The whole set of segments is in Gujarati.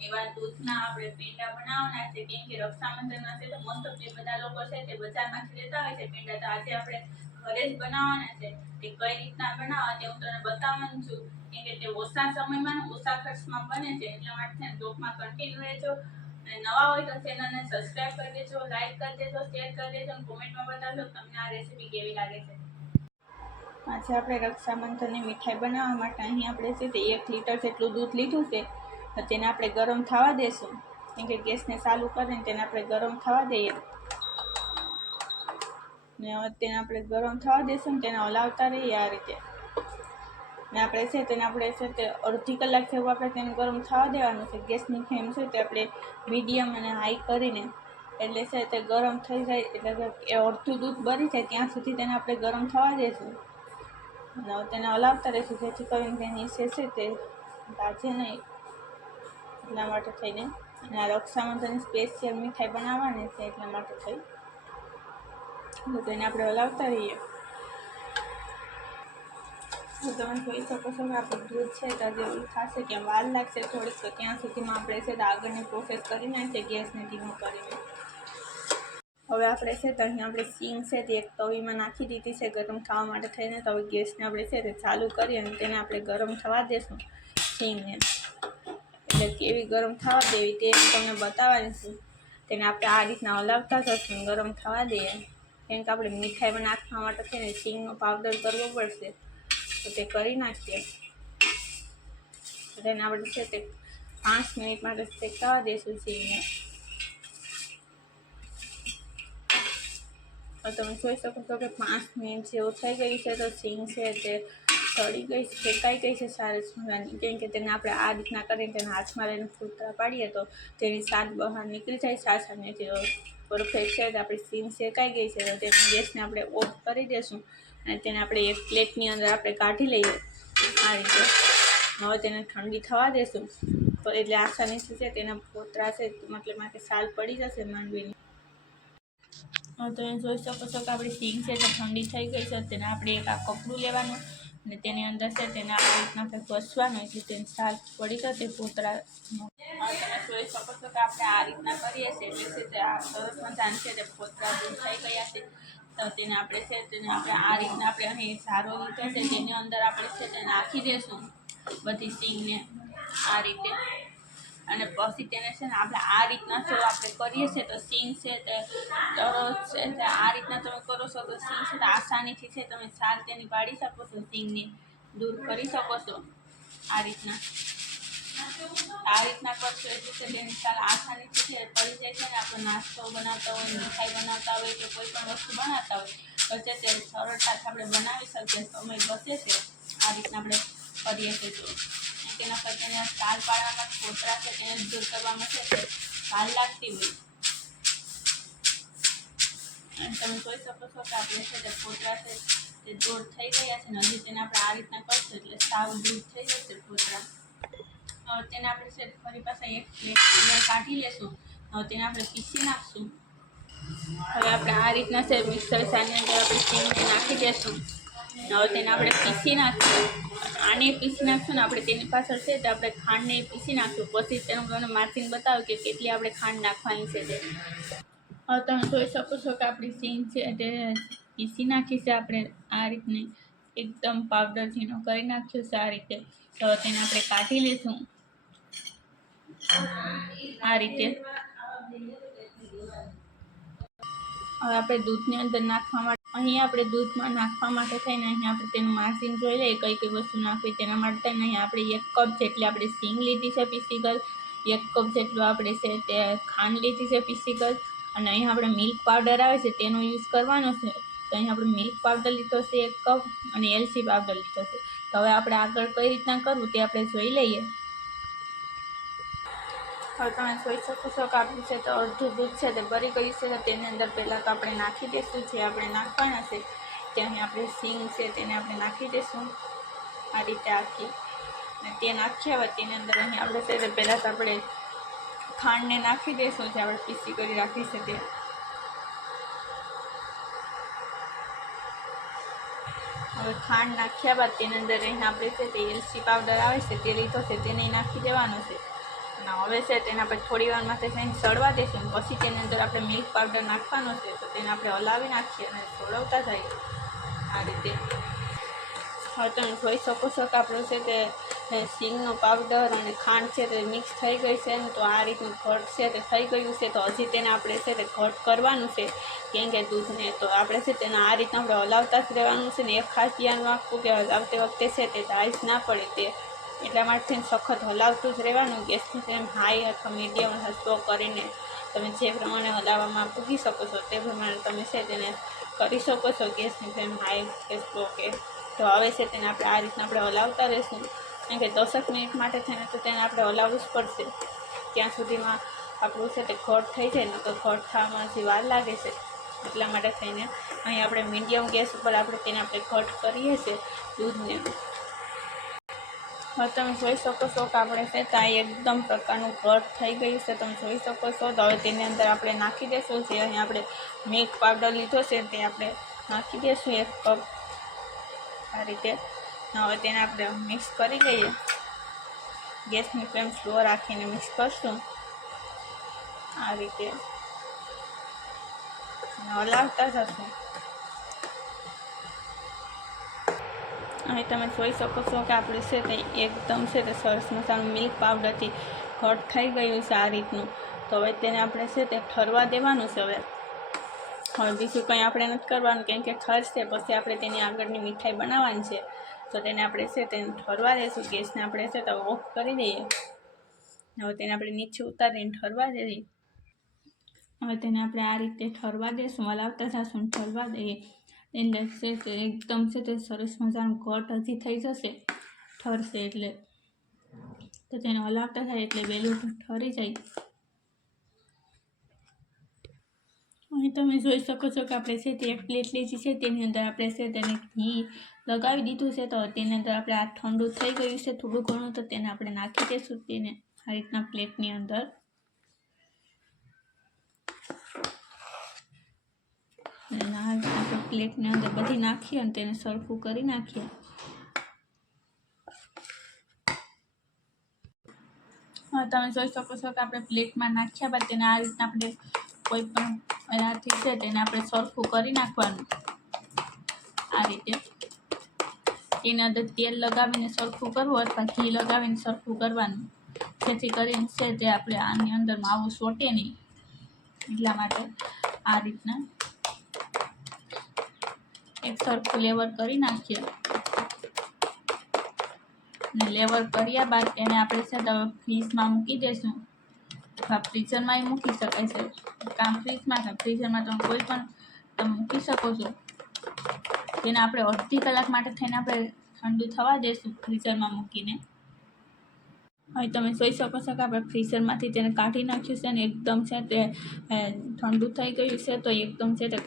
એવા દૂધના આપણે પેંડા બનાવવાના છે, કેમ કે રક્ષાબંધનમાં છે તો મોસ્ટ જે બધા લોકો છે તે બજારમાંથી લેતા હોય છે પેંડા. તો આજે આપણે ઘરે જ બનાવવાના છે. તે કઈ રીતના બનાવવા તે હું તમને બતાવવાનું છું. કેમ કે તે ઓછા સમયમાં ને ઓછા ખર્ચમાં બને છે. એટલા માટે બ્લોગમાં કન્ટિન્યુ રહેજો. અને નવા હોય તો ચેનલને સબસ્ક્રાઇબ કરી દેજો લાઈક કરી દેજો શેર કરી દેજો અને કોમેન્ટમાં બતાવજો તમને આ રેસીપી કેવી લાગે છે. આજે આપણે રક્ષાબંધનની મીઠાઈ બનાવવા માટે અહીં આપણે છે તે એક લીટર જેટલું દૂધ લીધું છે. તેને આપણે ગરમ થવા દેશું. કેમ કે ગેસને ચાલુ કરીને તેને આપણે ગરમ થવા દઈએ. ને હવે તેને આપણે ગરમ થવા દેશું ને તેને હલાવતા રહીએ આ રીતે. ને આપણે છે તેને આપણે છે તે અડધી કલાક જેવું આપણે તેને ગરમ થવા દેવાનું છે. ગેસની ફ્લેમ છે તે આપણે મીડિયમ અને હાઈ કરીને એટલે છે તે ગરમ થઈ જાય એટલે એ અડધું દૂધ બરી જાય ત્યાં સુધી તેને આપણે ગરમ થવા દેશું. અને તેને હલાવતા રહીશું જેથી કરીને તેની છે તે દાજે નહીં એટલા માટે થઈને અને આ રક્ષાબંધનની સ્પેશિયલ મીઠાઈ બનાવવાની છે એટલા માટે થઈ. તો તેને આપણે હલાવતા રહીએ. તો તમે જોઈ શકો છો કે આપણું દૂધ છે, તો જે ઓલું થશે કે વાર લાગશે થોડીક, તો ત્યાં સુધીમાં આપણે છે તો આગળની પ્રોસેસ કરી નાખીએ, ગેસને ધીમો કરીને. હવે આપણે છે તો અહીં આપણે સીંગ છે તે એક તવીમાં નાખી દીધી છે ગરમ થવા માટે થઈને, તો હવે ગેસને આપણે છે તે ચાલુ કરી અને તેને આપણે ગરમ થવા દેશું સિંગને એટલે કેવી ગરમ થવા દેવી તે તમને બતાવવાની છું. તેને આપણે આ રીતના હલાવતા જશું ગરમ થવા દઈએ. કેમ કે આપણે મીઠાઈમાં નાખવા માટે છે ને સિંગનો પાવડર કરવો પડશે. તો તે કરી નાખીએ. તેને આપણે છે તે પાંચ મિનિટ માટે શેકાવા દઈશું સિંગને. તમે જોઈ શકો છો કે પાંચ મિનિટ જેવું થઈ ગયું છે તો સિંગ છે તે સળી ગઈ છે. ફેંકાઈ ગઈ છે સારસ સુંદરની કેમ કે તેને આપણે આ રીતના કરીને તેના હાથમાં લઈને ફૂટરા પાડીએ તો તેની સાત બહાર નીકળી જાય સાસાને જે પરફેક્ટ છે. આપણી સિંગ શેકાઈ ગઈ છે તો તેના ગેસને આપણે ઓફ કરી દઈશું અને તેને આપણે એક પ્લેટની અંદર આપણે કાઢી લઈએ. આ રીતે. હવે તેને ઠંડી થવા દેશું. તો એટલે આસાનીથી છે તેના પોતરા છે, મતલબ માટે સાલ પડી જશે માંડવીની. તો તમે જોઈ શકો છો કે આપણી સિંગ છે તે ઠંડી થઈ ગઈ છે. તેને આપણે એક આ કપડું લેવાનું અને તેની અંદર છે તેને આ રીતના આપણે ઘસવાનું એટલે તેને સાર પડી તો તે પોતરા તમે જોઈ શકો છો કે આપણે આ રીતના કરીએ છીએ. એટલે તે આ સરસ મજાની છે તે પોતરા દૂર થઈ ગયા છે. તો તેને આપણે છે તેને આપણે આ રીતના આપણે અહીં સારો લીધો છે. તેની અંદર આપણે છે તે નાખી દઈશું બધી સિંગને આ રીતે. અને પછી તેને છે ને આપણે આ રીતના જો આપણે કરીએ છીએ તો સિંગ છે તે છે તે આ રીતના તમે કરો છો તો સિંગ છે તો આસાનીથી છે તમે છાલ તેની પાડી શકો છો સિંગની દૂર કરી શકો છો આ રીતના. આ રીતના કરશો એટલે છે તેની છાલ આસાનીથી છે પડી જાય છે ને, આપણે નાસ્તો બનાવતા હોય, મીઠાઈ બનાવતા હોય કે કોઈ પણ વસ્તુ બનાવતા હોય, તો છે તે સરળતાથી આપણે બનાવી શકીએ, સમય બચે છે, આ રીતના આપણે કરીએ છીએ તેના પર તેને સાલ પાડવામાં કોતરા છે તેને દૂર કરવામાં છે તાલ લાગતી હોય. અને તમે જોઈ શકો છો કે આપણે છે તે કોતરા છે તે દૂર થઈ ગયા છે હજી તેને આપણે આ રીતના કરશું એટલે સાવ દૂર થઈ જશે કોતરા તેને આપણે છે ફરી પાછા એક પ્લેટ કાઢી લેશું. તેને આપણે પીસી નાખશું. હવે આપણે આ રીતના છે મિક્સર સાની અંદર આપણે સિંગને નાખી દઈશું હવે તેને આપણે પીસી નાખશું આને પીસી નાખશું ને આપણે તેની પાછળ છે તો આપણે ખાંડને પીસી નાખશું. પછી તેનું તમને માર્કિંગ બતાવ્યું કે કેટલી આપણે ખાંડ નાખવાની છે તે. હવે તમે જોઈ શકો છો કે આપણી સીન છે તે પીસી નાખી છે આપણે. આ રીતની એકદમ પાવડર ઝીણો કરી નાખ્યો છે આ રીતે. તો તેને આપણે કાઢી લઈશું આ રીતે. હવે આપણે દૂધની અંદર નાખવા માટે અહીં આપણે દૂધમાં નાખવા માટે થઈને અહીં આપણે તેનું માર્કિંગ જોઈ લઈએ, કઈ કઈ વસ્તુ નાખવી તેના માટે થઈને અહીં આપણે એક કપ જેટલી આપણે સિંગ લીધી છે પીસીગલ એક કપ જેટલું આપણે છે તે ખાંડ લીધી છે પીસીગલ અને અહીં આપણે મિલ્ક પાવડર આવે છે તેનો યુઝ કરવાનો છે. તો અહીં આપણે મિલ્ક પાવડર લીધો છે એક કપ અને એલસી પાવડર લીધો છે. તો હવે આપણે આગળ કઈ રીતના કરવું તે આપણે જોઈ લઈએ. હવે તમે જોઈ શકો છો કે આપણું છે, તો અડધું દૂધ છે તે ભરી ગયું છે, તો તેની અંદર પહેલાં તો આપણે નાખી દઈશું જે આપણે નાખવાના છે, તે અહીં આપણે સિંગ છે તેને આપણે નાખી દઈશું આ રીતે આખી. અને તે નાખ્યા હોય, તેની અંદર અહીં આપણે છે તે પહેલાં તો આપણે ખાંડને નાખી દઈશું જે આપણે પીસી કરી રાખી છે તે. હવે ખાંડ નાખ્યા બાદ તેની અંદર અહીં આપણે છે તે એલચી પાવડર આવે છે, તે લીધો છે, તેને નાખી દેવાનો છે. હવે છે તેના પર થોડી વાર માટે સાઈન સળવા દેશું પછી તેની અંદર આપણે મિલ્ક પાવડર નાખવાનો છે, તો તેને આપણે હલાવી નાખીએ અને સોળવતા જઈએ. આ રીતે. હવે તમે જોઈ શકો છો કે આપણું છે તે સિંગનો પાવડર અને ખાંડ છે તે મિક્સ થઈ ગઈ છે ને, તો આ રીતનું ઘટ છે તે થઈ ગયું છે, તો હજી તેને આપણે છે તે ઘટ કરવાનું છે, કેમ કે દૂધને, તો આપણે છે તેને આ રીતના આપણે હલાવતા જ રહેવાનું છે ને, એ ખાસ ધ્યાન રાખવું કે હલાવતી વખતે છે તે રાઈસ ના પડે તે. એટલા માટે સખત હલાવતું જ રહેવાનું. ગેસની ફ્લેમ હાઈ અથવા મીડિયમ સ્લો કરીને તમે જે પ્રમાણે હલાવવામાં પૂગી શકો છો તે પ્રમાણે તમે છે તેને કરી શકો છો. ગેસની ફ્લેમ હાઈ કે સ્લો કે તો આવે છે તેને આપણે આ રીતના આપણે હલાવતા રહીશું. કારણ કે દસક મિનિટ માટે થઈને તો તેને આપણે હલાવવું જ પડશે. ત્યાં સુધીમાં આપણું છે તે ઘટ થઈ જાય, ને તો ઘટ થવામાં હજી વાર લાગે છે એટલા માટે થઈને અહીં આપણે મીડિયમ ગેસ ઉપર આપણે તેને આપણે ઘટ કરીએ છીએ દૂધને. તમે જોઈ શકો છો કે આપણે છે તો એકદમ પ્રકારનું કટ થઈ ગયું છે. તમે જોઈ શકો છો. તો હવે તેની અંદર આપણે નાખી દઈશું જે અહીં આપણે મિલ્ક પાવડર લીધો છે તે આપણે નાખી દઈશું એક કપ. આ રીતે. હવે તેને આપણે મિક્સ કરી લઈએ. ગેસની ફ્લેમ સ્લો રાખીને મિક્સ કરશું. આ રીતે. હલાવતા જશું. અહીં તમે જોઈ શકો છો કે આપણે છે તે એકદમ છે તે સરસ મસાનું મિલ્ક પાવડરથી ઘટ થઈ ગયું છે આ રીતનું. તો હવે તેને આપણે છે તે ઠરવા દેવાનું છે હવે. હવે બીજું કંઈ આપણે નથી કરવાનું, કેમ કે ઠરશે પછી આપણે તેની આગળની મીઠાઈ બનાવવાની છે. તો તેને આપણે છે તેને ઠરવા દઈશું ગેસને આપણે છે તો ઓફ કરી દઈએ. હવે તેને આપણે નીચે ઉતારીને ઠરવા દઈએ હવે તેને આપણે આ રીતે ઠરવા દઈશું હલાવતા જશું ઠરવા દઈએ. એટલે છે તે એકદમ છે તે સરસ મજાનું કટ હજી થઈ જશે, ઠરશે એટલે. તો તેને હલાવતા થાય એટલે વહેલું ઠરી જાય. અહીં તમે જોઈ શકો છો કે આપણે છે તે એક પ્લેટ લીધી છે, તેની અંદર આપણે છે તેને ઘી લગાવી દીધું છે, તો તેની અંદર આપણે આ ઠંડુ થઈ ગયું છે થોડું ઘણું, તો તેને આપણે નાખી દઈશું તેને આ રીતના પ્લેટની અંદર. પ્લેટની અંદર બધી નાખીએ અને તેને સરખું કરી નાખીએ. તમે જોઈ શકો છો કે આપણે પ્લેટમાં નાખ્યા બાદ તેને આ રીતના આપણે કોઈ પણ એનાથી છે તેને આપણે સરખું કરી નાખવાનું. આ રીતે. તેની અંદર તેલ લગાવીને સરખું કરવું અથવા ઘી લગાવીને સરખું કરવાનું. જેથી કરીને છે તે આપણે આની અંદર માવું સોટે નહીં. એટલા માટે આ રીતના એક સરખું લેવર કરી નાખીએ. અને લેવર કર્યા બાદ એને આપણે છે તો ફ્રીજમાં મૂકી દઈશું. અથવા ફ્રીઝરમાંય મૂકી શકાય છે. કામ ફ્રીજમાં કે ફ્રીઝરમાં તમે કોઈ પણ તમે મૂકી શકો છો. તેને આપણે અડધી કલાક માટે થઈને આપણે ઠંડુ થવા દઈશું ફ્રીઝરમાં મૂકીને. હવે તમે જોઈ શકો છો કે આપણે ફ્રીઝરમાંથી તેને કાઢી નાખ્યું છે ને એકદમ છે તે ઠંડુ થઈ ગયું છે તો એકદમ છે તે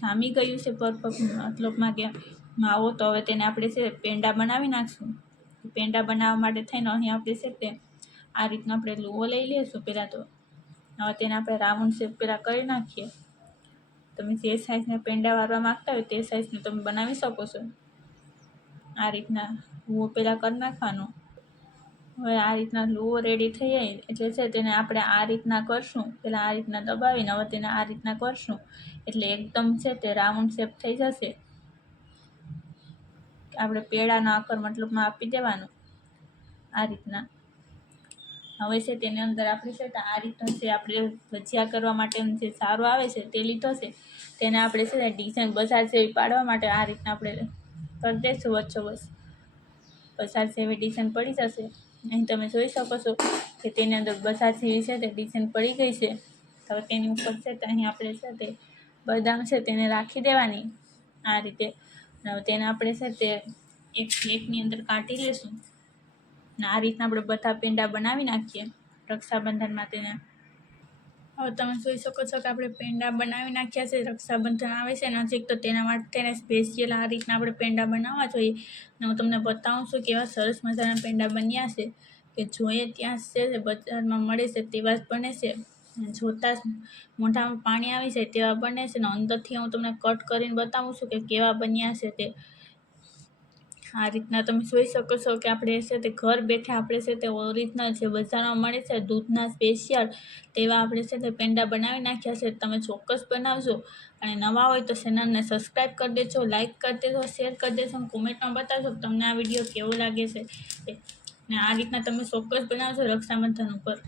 જામી ગયું છે પરફેક્ટ મતલબમાં કે માવો તો હવે તેને આપણે છે પેંડા બનાવી નાખશું. પેંડા બનાવવા માટે થઈને અહીં આપણે છે તે આ રીતના આપણે લુઓ લઈ લઈશું પહેલાં તો. હવે તેને આપણે રાઉન્ડ શેપ પહેલાં કરી નાખીએ. તમે જે સાઇઝના પેંડા વાળવા માગતા હોય તે સાઇઝને તમે બનાવી શકો છો. આ રીતના લુઓ પહેલાં કરી નાખવાનો. હવે આ રીતના લુઓ રેડી થઈ જાય એટલે છે તેને આપણે આ રીતના કરશું. પહેલાં આ રીતના દબાવીને હવે તેને આ રીતના કરશું. એટલે એકદમ છે તે રાઉન્ડ શેપ થઈ જશે. આપણે પેડાનો આકાર મતલબમાં આપી દેવાનું. આ રીતના. હવે છે તેની અંદર આપણે છે તો આ રીતનું છે આપણે ભજીયા કરવા માટેનું જે સારું આવે છે તે લીધો છે. તેને આપણે છે ને ડિઝાઇન બજાર જેવી પાડવા માટે આ રીતના આપણે કરી દઈશું વચ્ચોવચ બજાર જેવી ડિઝાઇન પડી જશે. અહીં તમે જોઈ શકો છો કે તેની અંદર બજાર જેવી છે, તે ડિઝાઇન પડી ગઈ છે. હવે તેની ઉપર છે તે અહીં આપણે છે તે બદામ છે તેને રાખી દેવાની. આ રીતે. તેને આપણે છે તે એક પ્લેટની અંદર કાઢી અને આ રીતના આપણે બધા પેંડા બનાવી નાખીએ. રક્ષાબંધનમાં તેને હવે તમે જોઈ શકો છો કે આપણે પેંડા બનાવી નાખ્યા છે, રક્ષાબંધન આવે છે નજીક, તો તેના માટે તેને સ્પેશિયલ આ રીતના આપણે પેંડા બનાવવા જોઈએ. અને હું તમને બતાવું છું કેવા સરસ મજાના પેંડા બન્યા છે કે જોઈએ ત્યાં છે બજારમાં મળે છે તેવા જ બને છે. જોતા જ મોઢામાં પાણી આવી જાય તેવા બને છે. ને અંદરથી હું તમને કટ કરીને બતાવું છું કે કેવા બન્યા છે તે. આ રીતના તમે જોઈ શકો છો કે આપણે છે તે ઘર બેઠા આપણે છે તે ઓરિજિનલ જે બજારમાં મળે છે દૂધના સ્પેશિયલ તેવા આપણે છે તે પેંડા બનાવી નાખ્યા છે. તમે ચોક્કસ બનાવજો. અને નવા હોય તો ચેનલને સબસ્ક્રાઈબ કરી દેજો લાઇક કરી દેજો શેર કરી દેજો કોમેન્ટમાં બતાવજો તમને આ વીડિયો કેવો લાગે છે. ને આ રીતના તમે ચોક્કસ બનાવજો રક્ષાબંધન ઉપર.